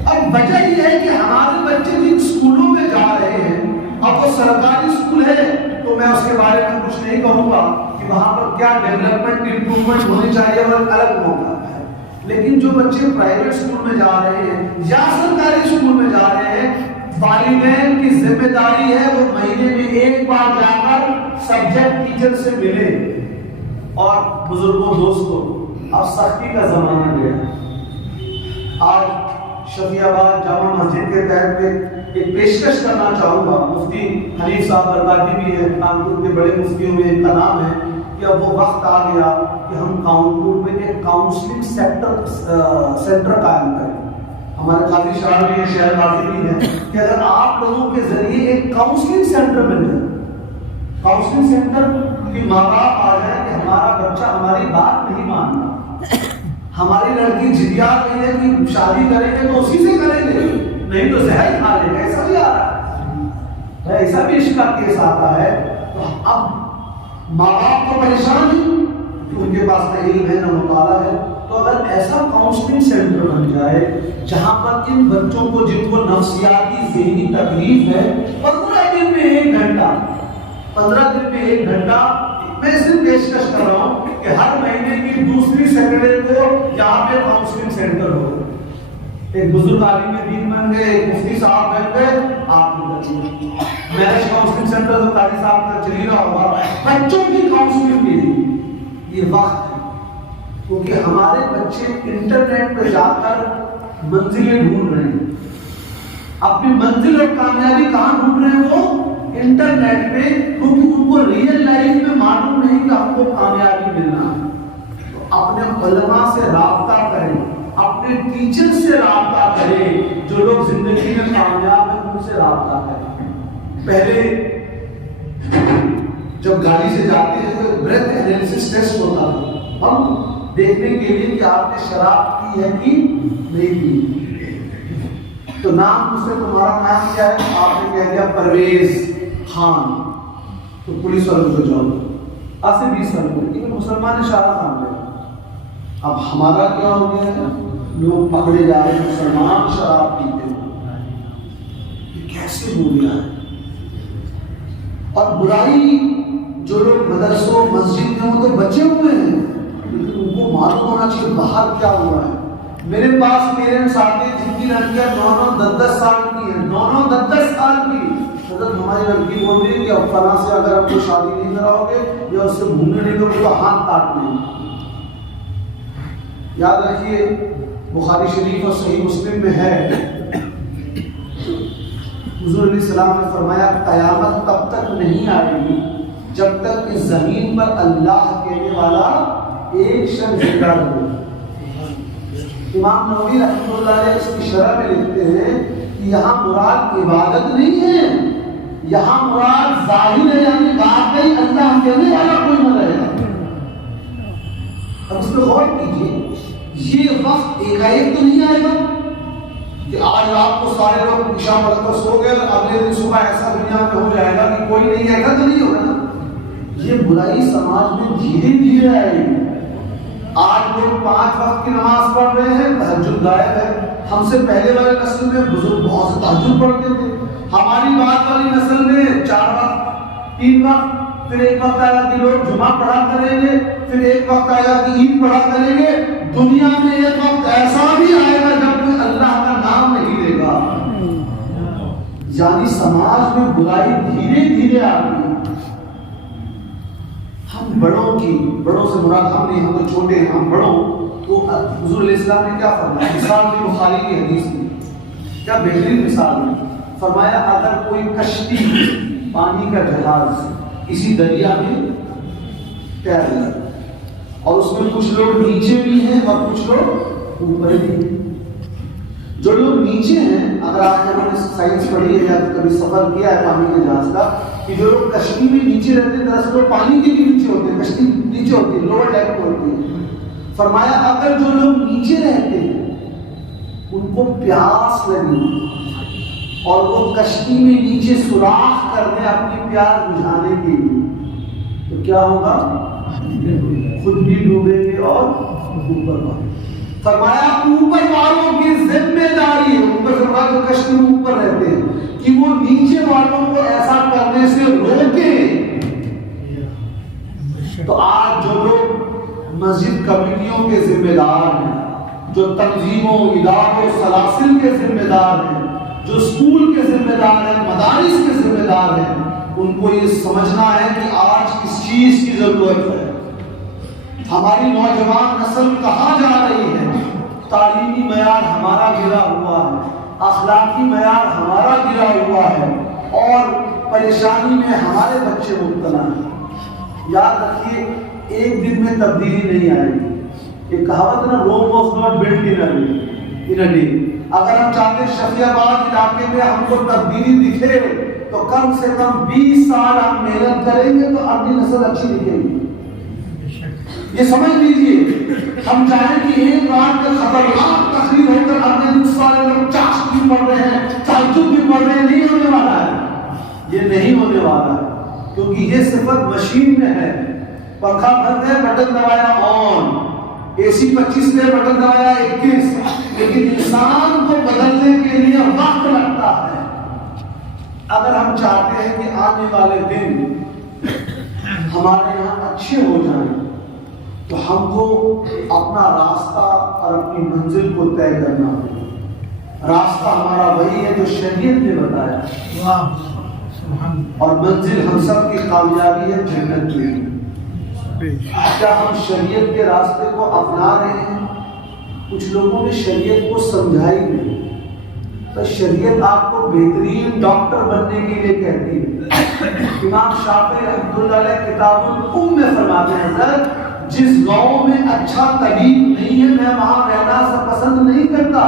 اب وجہ یہ ہے کہ ہمارے بچے جن اسکولوں میں جا رہے ہیں, اب وہ سرکاری اسکول ہے تو میں اس کے بارے میں کچھ نہیں کہوں گا کہ وہاں پر کیا ڈیولپمنٹ امپروومنٹ ہونی چاہیے, وہ الگ موقع ہے. لیکن جو بچے پرائیویٹ اسکول میں جا رہے ہیں یا سرکاری اسکول میں جا رہے ہیں, والدین کی ذمہ داری ہے وہ مہینے میں ایک بار جا کر سبجیکٹ ٹیچر سے ملے. اور بزرگوں, دوستوں, اب سختی کا زمانہ گیا. آج شفیع آباد جامع مسجد کے تحت میں ایک پیشکش کرنا چاہوں گا. مفتی حنیف صاحب برکاتی بھی ہیں, کانپور کے بڑے مفتیوں میں ان کا نام ہے, کہ اب وہ وقت آ گیا کہ ہم کانپور میں ایک کاؤنسلنگ سینٹر قائم کریں. ہمارے قاضی صاحب بھی ہیں, شہر قاضی بھی ہیں, کہ اگر آپ لوگوں کے ذریعے ایک کاؤنسلنگ سینٹر بن جائے, کاؤنسلنگ سینٹر کی ماں باپ آ جائیں کہ ہمارا بچہ ہماری بات نہیں مانتا, ہماری لڑکی جدیات نہیں ہے کہ شادی کریں گے تو اسی سے کریں گے, نہیں تو زہر کھا لیں گے, ایسا بھی آ رہا ہے, ایسا بھی عشق کا کیس آتا ہے. تو اب ماں باپ تو پریشان ہیں کہ ان کے پاس نہ علم ہے نہ مطالعہ ہے. تو اگر ایسا کاؤنسلنگ سینٹر بن جائے جہاں پر ان بچوں کو جن کو نفسیاتی ذہنی تکلیف ہے 15 دن میں 1 گھنٹہ 15 دن میں 1 گھنٹہ میں صرف پیشکش کر رہا ہوں کہ ہر مہینے کی دوسری سیٹرڈے کو یہاں پہ کاؤنسلنگ سینٹر ہو. ایک بزرگ عالم دین بن گئے, ایک مفتی صاحب بن گئے, آپ میرج کاؤنسلنگ سینٹر تو قاری صاحب کا چل رہا ہوگا, بچوں کی کاؤنسلنگ کے لیے یہ وقت ہے. کیونکہ ہمارے بچے انٹرنیٹ پہ جا کر منزلیں ڈھونڈ رہے ہیں, اپنی منزل اور کامیابی کہاں ڈھونڈ رہے ہیں؟ وہ انٹرنیٹ پہ, کیونکہ ان کو ریئل لائف میں معلوم نہیں کہ ہم کو کامیابی ملنا ہے. تو اپنے علماء سے رابطہ کریں, اپنے ٹیچر سے رابطہ کریں, جو لوگ زندگی میں کامیاب ہیں ان سے رابطہ کریں. پہلے جب گاڑی سے جاتے ہیں تو بریتھ انالیسس ٹیسٹ ہوتا ہے, ہم دیکھنے کے لیے کہ آپ نے شراب کی ہے کہ نہیں کی. تو نام سے تمہارا نام کیا ہے؟ آپ نے کہہ دیا پرویز خان. تو پولیس والوں کو جاؤ, آج سے 20 سال پہلے مسلمان اشارہ خان ہے. اب ہمارا کیا ہو گیا ہے, لوگ پکڑے جا رہے ہیں مسلمان شراب پیتے ہیں. ایسی خوبیاں ہیں. اور برائی جو لوگ مدرسوں مسجد میں وہ تو بچے ہوئے ہیں لیکن ان کو معلوم ہونا چاہیے باہر کیا ہوا ہے. میرے پاس میرے ساتھی جن کی لڑکیاں 9-10 سال کی ہیں, 9-10 سال کی, حضرت ہماری لڑکی بول رہی ہے کہ اب فلاں سے اگر آپ کو شادی نہیں کراؤ گے یا اس سے گھومنے نہیں دو گے تو ہاتھ کاٹ لیں. یاد رکھیے بخاری شریف اور صحیح مسلم میں ہے, حضور علیہ السلام نے فرمایا قیامت تب تک نہیں آئے گی جب تک اس زمین پر اللہ کہنے والا ایک شخص زندہ ہو. امام نووی رحمۃ اللہ علیہ اس کی شرح میں لکھتے ہیں کہ یہاں مراد عبادت نہیں ہے, یہاں مراد ظاہر ہے, یعنی واقعی اللہ کہنے والا کوئی نہ رہے گا. اب اس پہ غور کیجیے, یہ وقت ایک تو نہیں آئے گا کہ آج رات کو سارے لوگ عشاء پڑھ کر سو گئے اور اگلے دن صبح ایسا دنیا میں ہو جائے گا کہ کوئی نہیں آئے گا, تو نہیں ہوگا نا. یہ برائی سماج میں دھیرے دھیرے آئے گی. آج لوگ 5 وقت کی نماز پڑھ رہے ہیں, تہجد غائب ہے. ہم سے پہلے والے نسل میں بزرگ بہت سے تہجد پڑھتے تھے. ہماری بعد والی نسل میں 4 وقت 3 وقت, پھر ایک وقت آئے گا کہ لوگ جمعہ پڑھا کریں گے, پھر ایک وقت آئے گا کہ عید پڑھا کریں گے. دنیا میں ایک وقت ایسا بھی آئے گا جب کوئی اللہ کا نام نہیں لے گا. یعنی سماج میں برائی دھیرے دھیرے آ رہی ہے. ہم بڑوں کی, بڑوں سے مراد ہم نہیں, ہم تو چھوٹے ہیں, ہم بڑوں تو حضور علیہ السلام نے کیا فرمایا, مثال بھی بخاری کی حدیث میں کیا بہترین مثال ہے. فرمایا اگر کوئی کشتی, پانی کا جہاز کسی دریا میں تیر رہا ہے اور اس میں کچھ لوگ نیچے بھی ہیں اور کچھ لوگ اوپر بھی ہیں. جو لوگ نیچے ہیں, اگر آپ نے سائنس پڑھی ہے یا کبھی سفر کیا ہے پانی کے جہاز کا, کہ جو لوگ کشتی میں نیچے رہتے ہیں دراصل وہ پانی کے بھی نیچے ہوتے ہیں, کشتی نیچے ہوتی ہے, لوور ڈیک پہ ہوتی ہے. فرمایا اگر جو لوگ نیچے رہتے ہیں ان کو پیاس لگی اور وہ کشتی میں نیچے سوراخ کرنے اپنی پیاس بجھانے کے لیے, تو کیا ہوگا, خود بھی ڈوبیں گے اور اوپر والے. فرمایا اوپر والوں کی ذمہ داری ہے, اوپر سے مراد جو کشتی میں اوپر رہتے ہیں, کہ وہ نیچے والوں کو ایسا کرنے سے روکیں. تو آج جو لوگ مسجد کمیٹیوں کے ذمہ دار ہیں, جو تنظیموں, اداروں, سلاسل کے ذمہ دار ہیں, جو اسکول کے ذمہ دار ہیں, مدارس کے ذمہ دار ہیں, ان کو یہ سمجھنا ہے کہ آج کس چیز کی ضرورت ہے. ہماری نوجوان نسل کہاں جا رہی ہے؟ تعلیمی معیار ہمارا گرا ہوا ہے, اخلاقی معیار ہمارا گرا ہوا ہے اور پریشانی میں ہمارے بچے مبتلا ہیں. یاد رکھیے ایک دن میں تبدیلی نہیں آئے گی. ایک کہاوت ہے نا, Rome was not built in a day. اگر ہم چاہتے ہیں شفیع آباد علاقے میں ہم کو تبدیلی دکھے تو کم سے کم 20 سال ہم محنت کریں گے تو اپنی نسل اچھی دکھے گی. یہ سمجھ لیجیے, ہم چاہیں کہ ایک رات کا خطرناک تقریر ہو کر اپنے دن سارے لوگ چاش بھی پڑھ رہے ہیں, تہجد بھی پڑھ رہے ہیں, نہیں ہونے والا ہے. یہ نہیں ہونے والا ہے کیونکہ یہ صفت مشین میں ہے. پنکھا بند ہے, بٹن دبایا آن, اے سی 25 پہ, بٹن دبایا 21, لیکن انسان کو بدلنے کے لیے وقت لگتا ہے. اگر ہم چاہتے ہیں کہ آنے والے دن ہمارے یہاں اچھے ہو جائیں تو ہم کو اپنا راستہ اور اپنی منزل کو طے کرنا ہوگا. راستہ ہمارا وہی ہے جو شریعت نے بتایا, اور منزل ہم سب کی کامیابی ہے جنت میں. کیا ہم شریعت کے راستے کو اپنا رہے ہیں؟ کچھ لوگوں نے شریعت کو سمجھائی نہیں. تو شریعت آپ کو بہترین ڈاکٹر بننے کے لیے کہتی ہے. امام شافعی رحمۃ اللہ علیہ کتاب الام میں فرماتے ہیں, سر جس گاؤں میں اچھا طبیب نہیں ہے میں وہاں رہنا پسند نہیں کرتا,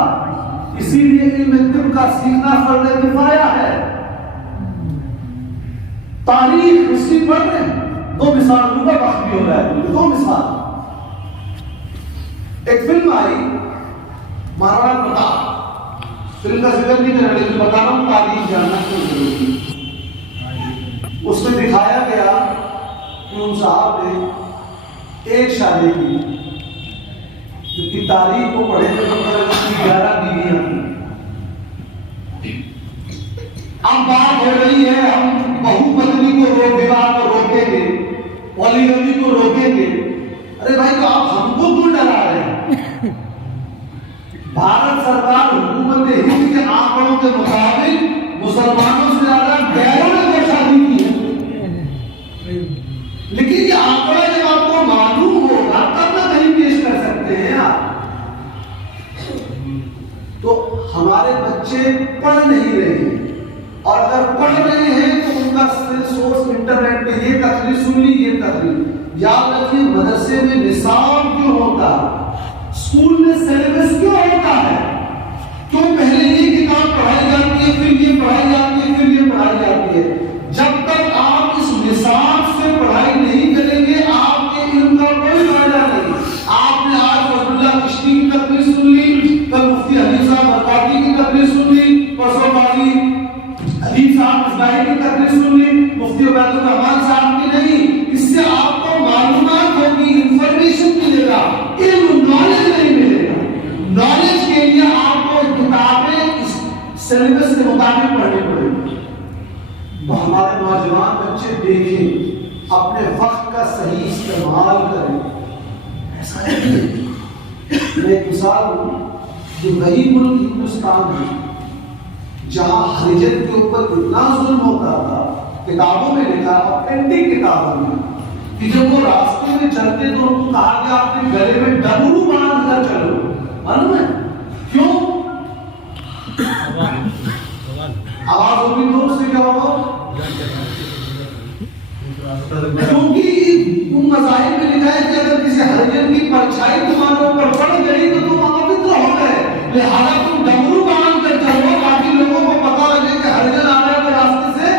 اسی لیے علم طب کا سیکھنا فرض کفایہ ہے. تاریخ ہسٹری پڑھ رہے ہیں, 2 مثال دوں گا, وقت بھی ہو رہا ہے. 2 مثال. ایک فلم آئی مہارانا پرتاپ, فلم کا ذکر نہیں کر رہا لیکن بتا رہا ہوں تاریخ جاننا کیوں ضروری ہے. اس میں دکھایا گیا کہ ان صاحب نے ایک شادی کی, جس کی تاریخ کو پڑھے تو 11 بیویاں. اب بات ہو رہی ہے ہم بہو پتنی کو ویواہ کو روکیں گے، پولیگمی کو روکیں گے. ارے بھائی تو آپ ہم کو کیوں ڈرا رہے ہیں؟ بھارت سرکار حکومت ہند کے آنکڑوں کے مطابق مسلمانوں سے زیادہ غیروں نے تو شادی کی ہے، لیکن یہ آنکڑا جب آپ کو معلوم ہوگا تب نہ کہیں پیش کر سکتے ہیں آپ. تو ہمارے بچے پڑھ نہیں رہے ہیں، اور اگر پڑھ رہے ہیں تو ان کا سورس انٹرنیٹ پہ یہ تقریر سن لی، یہ تقریر. یاد رکھیے مدرسے میں نصاب کیوں ہوتا ہے، اسکول میں سلیبس کیوں ہوتا ہے؟ کیوں پہلے یہ کتاب پڑھائی جاتی ہے، پھر یہ پڑھائی جاتی ہے، پھر یہ پڑھائی جاتی ہے؟ جب تک آپ اس نصاب سے پڑھائی نہیں کریں گے آپ کے علم کا کوئی فائدہ نہیں. آپ نے آج فضل اللہ چشتی کی تقریر سن لی، کل مفتی حبیب صاحب برکاتی کی تقریر سن لی، پرسوں بازی حبیب صاحب اسماعیل کی تقریر سن لی، مفتی عبید الرحمان صاحب کی نہیں. اس سے آپ کو معلومات ہوگی، انفارمیشن ملے گا، علم نالج نہیں ملے گا. نالج کے لیے آپ کو کتابیں اس سلیبس کے مطابق پڑھنی پڑے گی. تو ہمارے نوجوان بچے دیکھیں، اپنے وقت کا صحیح استعمال کریں. ایسا نہیں. میں ایک مثال ہوں، جو غریب ملک ہندوستان ہے جہاں ہریجن کے اوپر اتنا ظلم ہوتا تھا، کتابوں میں لکھا، اوتھینٹک کتابوں میں، کہ جب وہ راستے میں چلتے تو ان کو کہا کہ آپ کے گلے میں ڈمرو باندھ کر چلو. معلوم ہے کیوں؟ آواز ہوگی تو اس سے کیا ہوگا؟ کیونکہ ان مذاہب میں لکھا ہے کہ اگر کسی ہریجن کی پرچھائی تمہارے اوپر پڑ گئی تو تم اپوتر ہو گئے، لہذا تم ڈمرو باندھ کر چلو تاکہ لوگوں کو پتا لگے کہ ہریجن آ رہے ہیں راستے سے.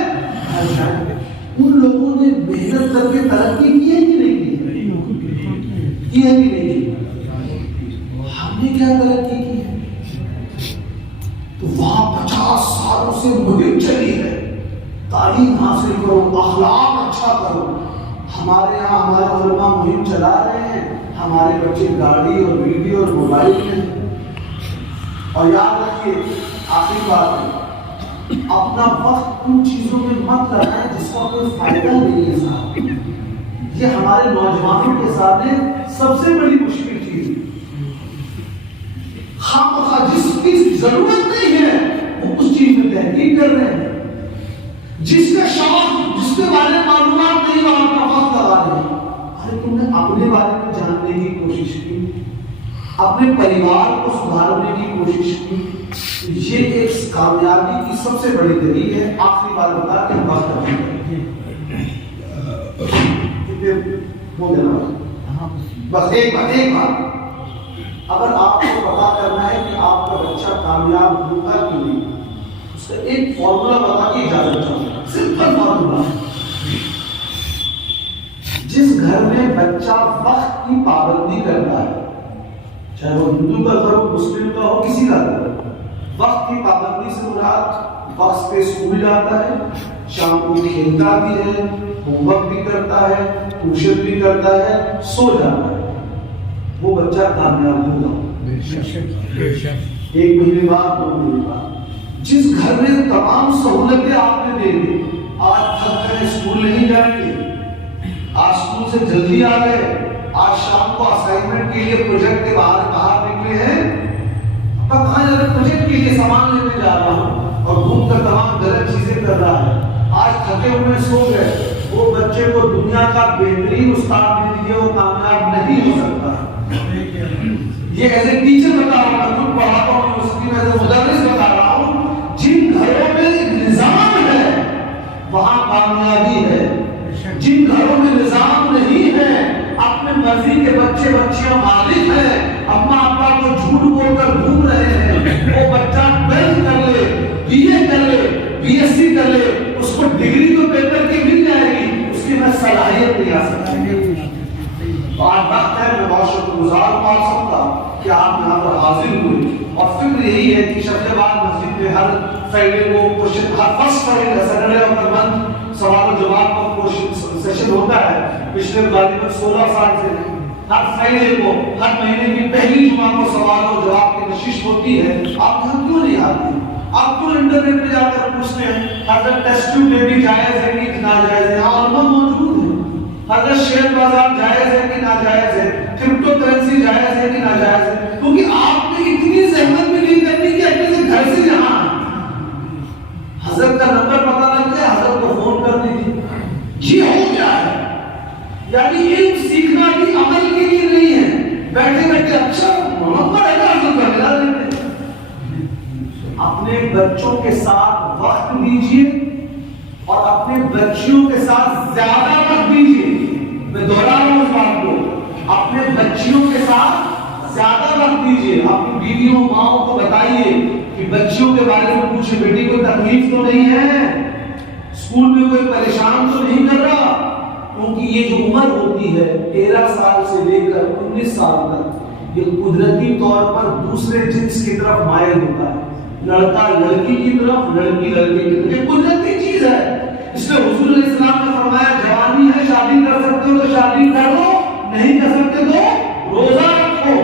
ان لوگوں نے محنت کر کے ترقی کی ہے کہ نہیں کی ہے کہ نہیں؟ ہم نے کیا ترقی کی ہے؟ تو وہاں 50 سالوں سے مہم چلی ہے، تعلیم حاصل کرو، اخلاق اچھا کرو. ہمارے یہاں ہمارے علماء مہم چلا رہے ہیں، ہمارے بچے گاڑی اور ویڈیو اور موبائل میں. اور یاد رکھیے آخری بات ہے، اپنا وقت ان چیزوں میں مت لگائیں جس کا کوئی فائدہ نہیں ہے. صاحب یہ ہمارے نوجوانوں کے سامنے سب سے بڑی مشکل چیز ہے. خامخواہ جس کی ضرورت نہیں ہے وہ اس چیز میں تحقیق کر رہے ہیں، جس کا شوق، جس کے بارے میں معلومات نہیں وہ آپ کا وقت لگا رہے ہیں. ارے تم نے اپنے بارے میں جاننے کی کوشش کی، اپنے پریوار کو سدھارنے کی کوشش کی. یہ ایک کامیابی کی سب سے بڑی دلیل ہے. آخری بات بتا کہ ہم بات کرتے ہیں بس ایک بات، اگر آپ کو پتا کرنا ہے کہ آپ کا بچہ کامیاب ہوگا کہ نہیں، اس کا ایک فارمولا بتا کے اجازت چاہوں، سمپل فارمولا. جس گھر میں بچہ وقت کی پابندی کرتا ہے، چاہے وہ ہندو کا گھر ہو، مسلم کا ہو، کسی کا گھر، وقت کی پابندی سے مراد وقت پہ اسکول جاتا ہے، شام کو کھیلتا بھی ہے، ہوم ورک بھی کرتا ہے، ٹیوشن بھی کرتا ہے، سو جاتا ہے، وہ بچہ کامیاب ہوگا. ایک مہینے بعد، 2 مہینے بعد. جس گھر میں تمام سہولتیں آپ نے دے دی، آج تھک کر اسکول نہیں جائیں گے، آج اسکول سے جلدی آ گئے، آج شام کو اسائنمنٹ کے لیے پروجیکٹ کے باہر نکلے ہیں، اب کہاں جا رہے پروجیکٹ کے لیے سامان لینے جا رہا ہوں، اور گھوم کر تمام غلط چیزیں کر رہا ہے. آج تھکے ہوئے سو گئے. وہ بچے کو دنیا کا بہترین استاد دے دیجیے، وہ کامیاب نہیں ہو سکتا. یہ ایز اے ٹیچر بتا رہا ہوں، میں خود پڑھاتا ہوں یونیورسٹی میں، ایز اے مدرس بتا رہا ہوں. جن گھروں میں نظام ہے وہاں کامیابی ہے. جن گھروں میں نظام نہیں ہے، اپنے مرضی کے بچے بچیاں مالک ہیں، اما ابا کو جھوٹ بول کر گھوم رہے ہیں، وہ بچہ 12 کر لے، BA کر لے، BSc کر لے، اس کو ڈگری تو پیپر کی مل جائے گی، اس کی میں صلاحیت نہیں آ سکتی. آج وقت ہے، میں بہت شکر گزار ہوں آپ سب کا کہ آپ یہاں پر حاضر ہوئے. اور فکر یہی ہے کہ شب بعد مسجد میں ہر فرائیڈے کو ہر first Friday Saturday of the month سوال و جواب کا سیشن ہوتا ہے. پچھلے غالباً 16 سال سے ہر فرائیڈے کو، ہر مہینے کی پہلی جمعہ کو سوال و جواب کی نشست ہوتی ہے. آپ یہاں کیوں نہیں آتے؟ آپ تو انٹرنیٹ پہ جا کر پوچھتے ہیں حضرت ٹیسٹ ٹیوب بیبی جائز ہے کہ ناجائز ہے؟ یہاں علماء موجود ہیں. حضرت شیئر بازار جائز ہے کہ ناجائز ہے؟ کرپٹو کرنسی جائز ہے کہ ناجائز ہے؟ کیونکہ آپ نے اتنی زحمت بھی نہیں کرنی کہ اپنے سے گھر سے یہاں حضرت کا نمبر پتہ لگ جائے, حضرت کو فون کر دیجیے. یہ ہو گیا ہے. یعنی علم سیکھنا بھی عمل کے لیے نہیں ہے, بیٹھے بیٹھے اچھا نمبر ہے نا حضرت کا ملا دیتے. اپنے بچوں کے ساتھ وقت دیجیے اور اپنے بچیوں کے ساتھ زیادہ وقت دیجیے. میں دوہرا رہا ہوں اس بات کو, اپنے بچیوں کے ساتھ زیادہ وقت دیجیے. اپنی بیویوں ماؤں کو بتائیے کہ بچیوں کے بارے میں پوچھیں, بیٹی کوئی تکلیف تو نہیں ہے, اسکول میں کوئی پریشان تو نہیں کر رہا. کیونکہ یہ جو عمر ہوتی ہے 13 سال سے لے کر 19 سال تک, یہ قدرتی طور پر دوسرے جنس کی طرف مائل ہوتا ہے. لڑکا لڑکی کی طرف, لڑکی لڑکے کی طرف. یہ قدرتی چیز ہے. اس لیے حضور علیہ السلام نے فرمایا جوانی ہے, شادی کر سکتے ہو تو شادی کر لو, نہیں کر سکتے تو روزہ رکھو.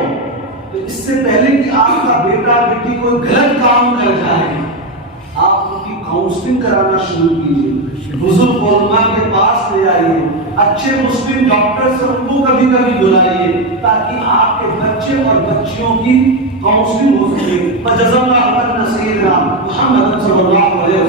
تو اس سے پہلے کہ آپ کا بیٹا بیٹی کوئی غلط کام کر جائے, آپ ان کی کاؤنسلنگ کرانا شروع کیجیے. بزرگ علماء کے پاس لے آئیے, اچھے مسلم ڈاکٹر سے ان کو کبھی کبھی بلائیے تاکہ آپ کے بچے اور بچیوں کی کاؤنسلنگ ہو سکے. فجزا اللہ عنا سیدنا محمد صلی اللہ علیہ وسلم